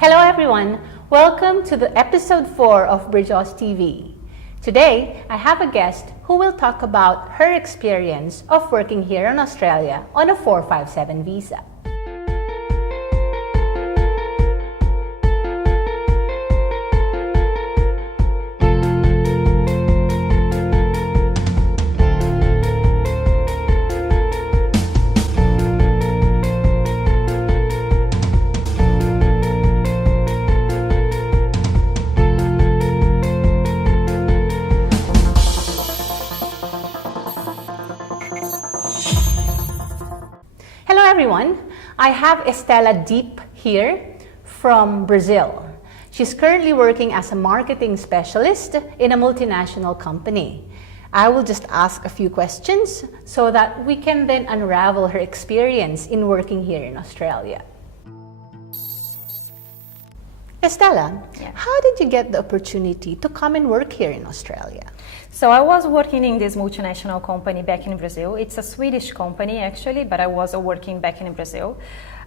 Hello everyone, welcome to the episode 4 of BridgeAusTV. Today, I have a guest who will talk about her experience of working here in Australia on a 457 visa. Hello everyone, I have Estela Deep here from Brazil. She's currently working as a marketing specialist in a multinational company. I will just ask a few questions so that we can then unravel her experience in working here in Australia. Estela, how did you get the opportunity to come and work here in Australia? So I was working in this multinational company back in Brazil. It's a Swedish company actually, but I was working back in Brazil.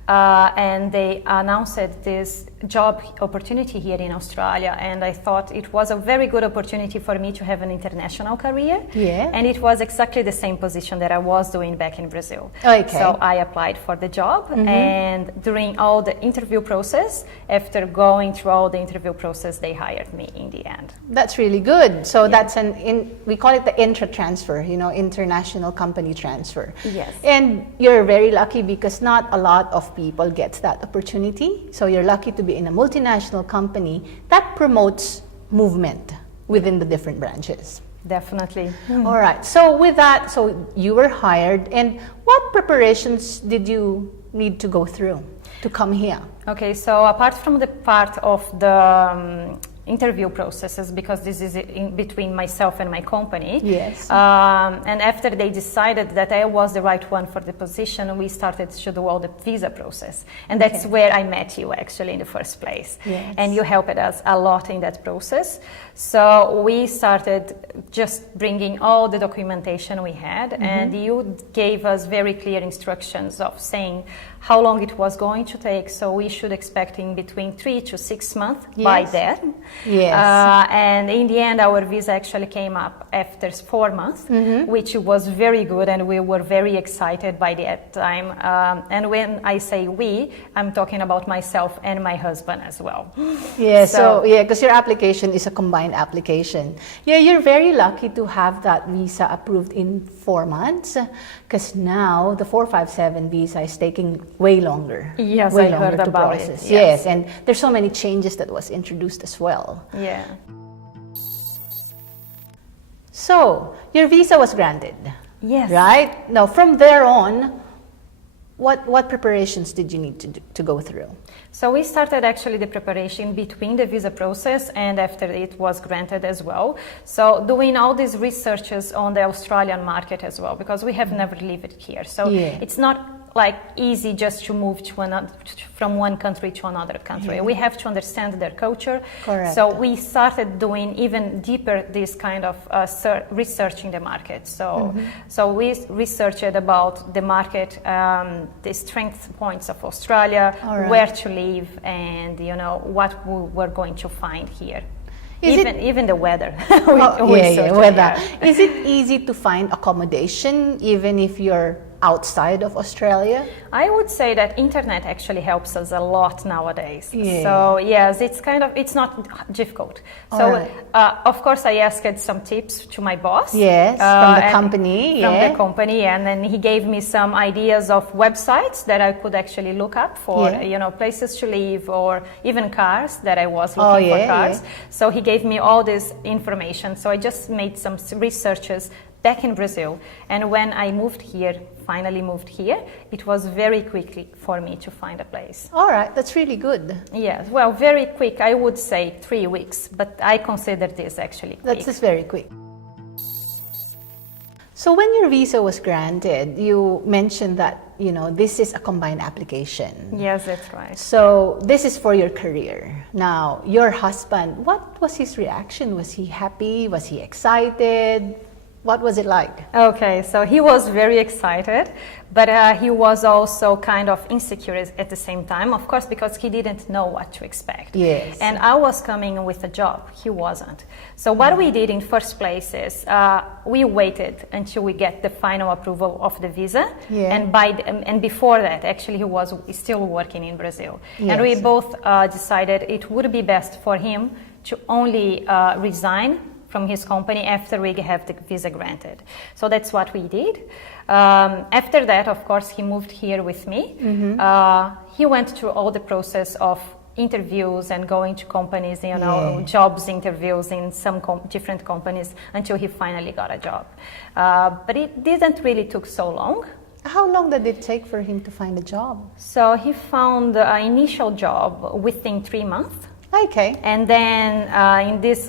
And they announced this job opportunity here in Australia, and I thought it was a very good opportunity for me to have an international career. Yeah. And it was exactly the same position that I was doing back in Brazil. Okay. So I applied for the job, and during all the interview process, after going through all the interview process, they hired me in the end. That's really good. So that's we call it the intra-transfer, international company transfer. Yes. And you're very lucky because not a lot of people get that opportunity. So you're lucky to be in a multinational company that promotes movement within the different branches. Definitely. All right. So with that, so you were hired, and what preparations did you need to go through to come here? Okay, so apart from the part of the interview processes, because this is in between myself and my company. Yes. And after they decided that I was the right one for the position, we started to do all the visa process. And that's where I met you actually in the first place. Yes. And you helped us a lot in that process. So we started just bringing all the documentation we had, and you gave us very clear instructions of saying how long it was going to take. So we should expect in between 3 to 6 months by then. Yes. And in the end, our visa actually came up after 4 months, which was very good, and we were very excited by that time. And when I say we, I'm talking about myself and my husband as well. Yeah, so because your application is a combined application. Yeah, you're very lucky to have that visa approved in 4 months, because now the 457 visa is taking way longer. Yes, way I longer heard to about process. it. Yes, and there's so many changes that was introduced as well. Yeah. So your visa was granted. Yes. Right? Now from there on, what preparations did you need to go through? So we started actually the preparation between the visa process and after it was granted as well. So doing all these researches on the Australian market as well, because we have never lived here. So it's not like easy just to move to from one country to another country. We have to understand their culture. Correct. So we started doing even deeper this kind of research in the market. So so we researched about the market, the strength points of Australia, where to live, and what we were going to find here. Even the weather. Weather. Is it easy to find accommodation even if you're outside of Australia? I would say that internet actually helps us a lot nowadays. Yeah. So yes, it's not difficult. So of course I asked some tips to my boss. Yes, from the company. From the company, and then he gave me some ideas of websites that I could actually look up for, places to live, or even cars that I was looking for cars. So he gave me all this information. So I just made some researches back in Brazil, and when I finally moved here, it was very quickly for me to find a place. All right, that's really good. Yes, well, very quick. I would say 3 weeks, but I consider this actually quick. That's just very quick. So when your visa was granted, you mentioned that, this is a combined application. Yes, that's right. So this is for your career. Now, your husband, what was his reaction? Was he happy? Was he excited? What was it like? Okay, so he was very excited, but he was also kind of insecure at the same time, of course, because he didn't know what to expect. Yes. And I was coming with a job, he wasn't. So what we did in first place is we waited until we get the final approval of the visa. Yeah. And before that, actually, he was still working in Brazil. Yes. And we both decided it would be best for him to only resign from his company after we have the visa granted. So that's what we did. After that, of course, he moved here with me. He went through all the process of interviews and going to companies, you know, jobs interviews in some different companies until he finally got a job. But it didn't really took so long. How long did it take for him to find a job? So he found an initial job within 3 months. Okay. And then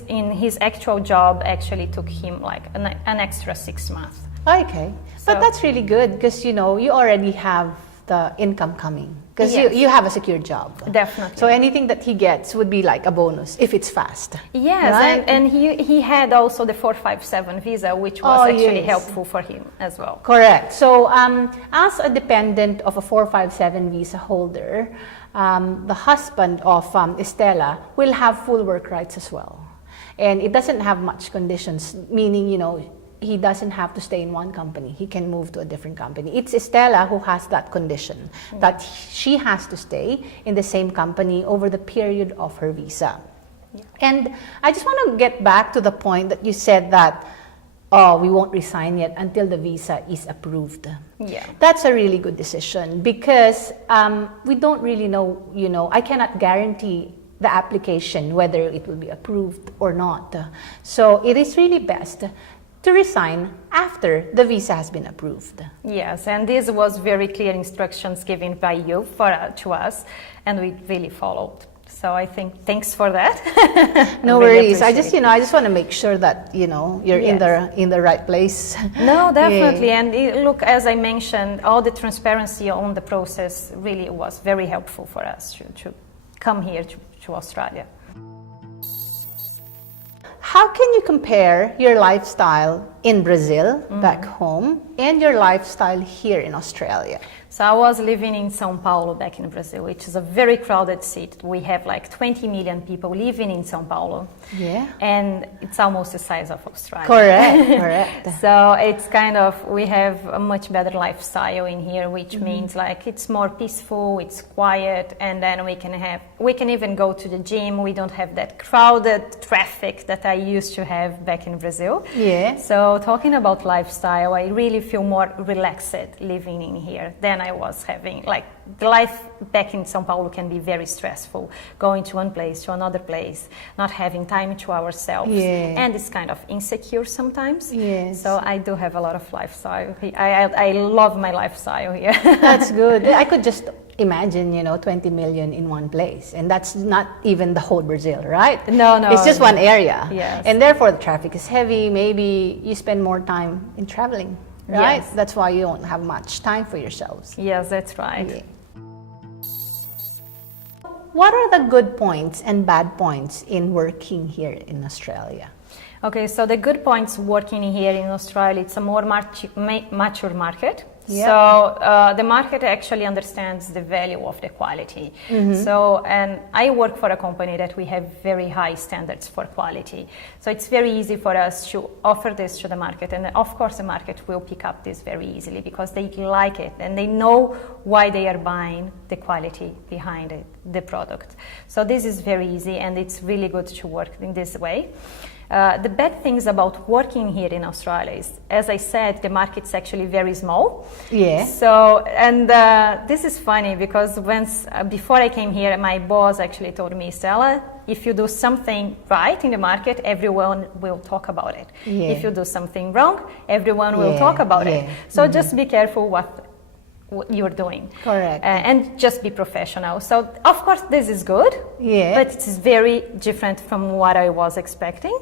in his actual job actually took him like an extra 6 months. Okay. But that's really good because, you know, you already have the income coming because you have a secure job. Definitely. So anything that he gets would be like a bonus if it's fast. Yes, right? and he had also the 457 visa, which was actually helpful for him as well. Correct. So as a dependent of a 457 visa holder, the husband of Estela will have full work rights as well. And it doesn't have much conditions, meaning, you know, he doesn't have to stay in one company. He can move to a different company. It's Estela who has that condition, that she has to stay in the same company over the period of her visa. Yeah. And I just want to get back to the point that you said that, oh, we won't resign yet until the visa is approved. Yeah. That's a really good decision because we don't really know, you know, I cannot guarantee the application, whether it will be approved or not. So it is really best to resign after the visa has been approved. Yes, and this was very clear instructions given by you to us, and we really followed. So I think thanks for that. No worries. I just want to make sure that, you know, you're in the right place. No, definitely. And look, as I mentioned, all the transparency on the process really was very helpful for us to come here to Australia. How can you compare your lifestyle in Brazil, back home, and your lifestyle here in Australia? So I was living in São Paulo back in Brazil, which is a very crowded city. We have like 20 million people living in São Paulo. Yeah. And it's almost the size of Australia. Correct. So it's kind of, we have a much better lifestyle in here, which means like it's more peaceful, it's quiet, and then we can even go to the gym. We don't have that crowded traffic that I used to have back in Brazil. Yeah. So talking about lifestyle, I really feel more relaxed living in here than I was having. Like the life back in São Paulo can be very stressful, going to one place to another place, not having time to ourselves, and it's kind of insecure sometimes. Yes. So I do have a lot of lifestyle. I love my lifestyle here. That's good. I could just imagine, 20 million in one place, and that's not even the whole Brazil, right? No. It's just one area. Yes. And therefore the traffic is heavy. Maybe you spend more time in traveling. Right? Yes. That's why you don't have much time for yourselves. Yes, that's right. Yeah. What are the good points and bad points in working here in Australia? Okay, so the good points working here in Australia, it's a more mature market. Yeah. So the market actually understands the value of the quality. So, and I work for a company that we have very high standards for quality. So it's very easy for us to offer this to the market. And of course the market will pick up this very easily because they like it and they know why they are buying the quality behind it, the product. So this is very easy and it's really good to work in this way. The bad things about working here in Australia is, as I said, the market's actually very small. Yeah. So, and this is funny because before I came here, my boss actually told me, Estela, if you do something right in the market, everyone will talk about it. Yeah. If you do something wrong, everyone will talk about it. So just be careful what you're doing. Correct. And just be professional. So of course this is good, but it's very different from what I was expecting.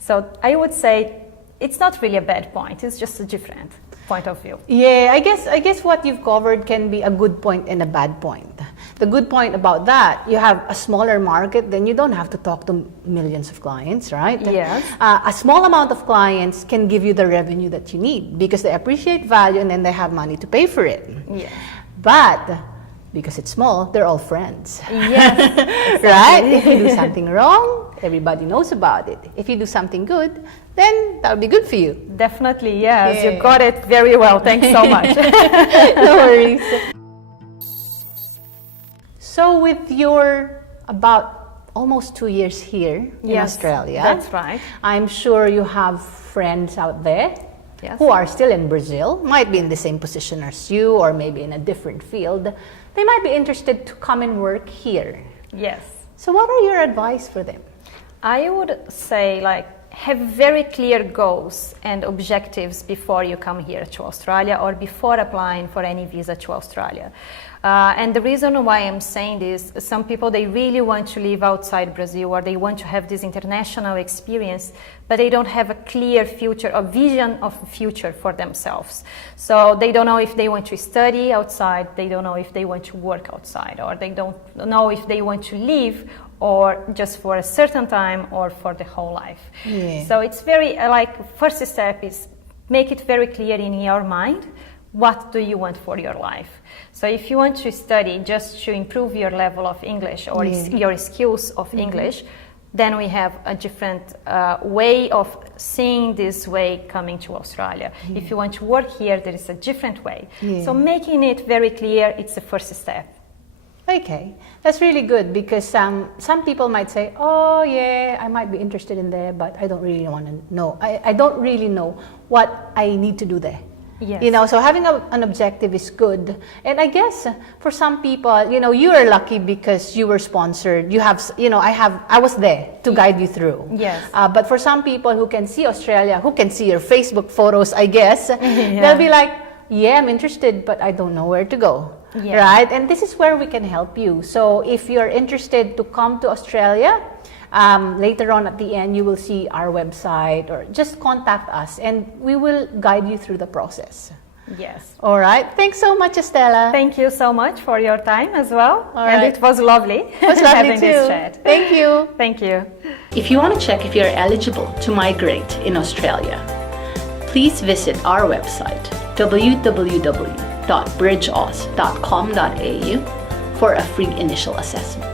So I would say it's not really a bad point, it's just a different point of view. Yeah, I guess what you've covered can be a good point and a bad point. The good point about that, you have a smaller market, then you don't have to talk to millions of clients, right? Yes. A small amount of clients can give you the revenue that you need because they appreciate value and then they have money to pay for it. Yes. But because it's small, they're all friends. Yes. Right? If you do something wrong, everybody knows about it. If you do something good, then that would be good for you. Definitely, yes. Yeah. You got it very well. Thanks so much. No worries. So with your about almost 2 years here in Yes, Australia, that's right. I'm sure you have friends out there Yes. who are still in Brazil, might be in the same position as you or maybe in a different field. They might be interested to come and work here. Yes. So what are your advice for them? I would say, like, have very clear goals and objectives before you come here to Australia or before applying for any visa to Australia. And the reason why I'm saying this, some people, they really want to live outside Brazil or they want to have this international experience, but they don't have a clear future, a vision of a future for themselves. So they don't know if they want to study outside, they don't know if they want to work outside, or they don't know if they want to live or just for a certain time or for the whole life. Yeah. So it's very, first step is make it very clear in your mind, what do you want for your life? So if you want to study just to improve your level of English or your skills of English, then we have a different way of seeing this way coming to Australia. If you want to work here, there is a different way. So making it very clear, it's the first step. Okay, that's really good because some people might say, oh yeah, I might be interested in there, but I don't really want to know. I don't really know what I need to do there. Yes. You know, so having an objective is good. And I guess for some people, you know, you are lucky because you were sponsored. You have, you know, I was there to guide you through. Yes. But for some people who can see Australia, who can see your Facebook photos, I guess, they'll be like, yeah, I'm interested, but I don't know where to go. Yeah. Right? And this is where we can help you. So if you're interested to come to Australia, later on at the end, you will see our website or just contact us and we will guide you through the process. Yes. All right. Thanks so much, Estela. Thank you so much for your time as well. All and right. it was lovely, It was lovely having too. this chat. Thank you. Thank you. If you want to check if you're eligible to migrate in Australia, please visit our website, www.bridgeaus.com.au, for a free initial assessment.